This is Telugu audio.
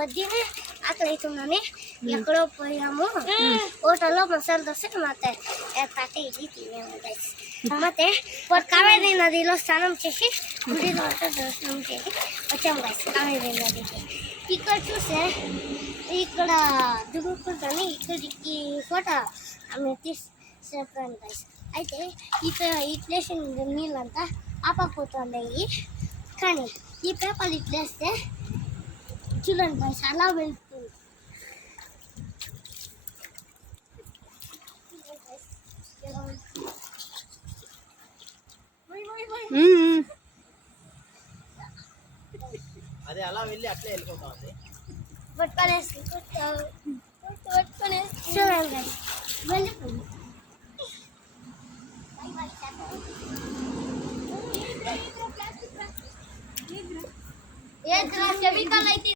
పొద్దున్నే ఆకలి అవుతుందని ఎక్కడో పోయాము హోటల్లో మసాలా దోశ ಮತ್ತೆ తట్టి ఇది తిన్నాము గైస్. ಮತ್ತೆ కావేరీ నదిలో స్నానం చేసి గుడిలో దర్శనం చేసి వచ్చాము గైస్ కావేరీ నదికి. ఇక్కడ చూస్తే ఇక్కడ దుగుకుంటాను ఇక్కడికి ఫోటో ఆమె తీసుకున్నాను గైస్. అయితే ఈ ప్లేస్ నీళ్ళంతా ఆపకపోతున్నాయి కానీ ఈ పేపర్ ఇట్లేస్తే చూడండి గైస్ అలా వెళ్తుంది. అదే అలా వెళ్ళి అట్లే వెళ్ళిపోతుంది. పట్టుకొనేసి చూడండి గైస్ వెళ్ళిపోయింది. కెమికల్ అయితే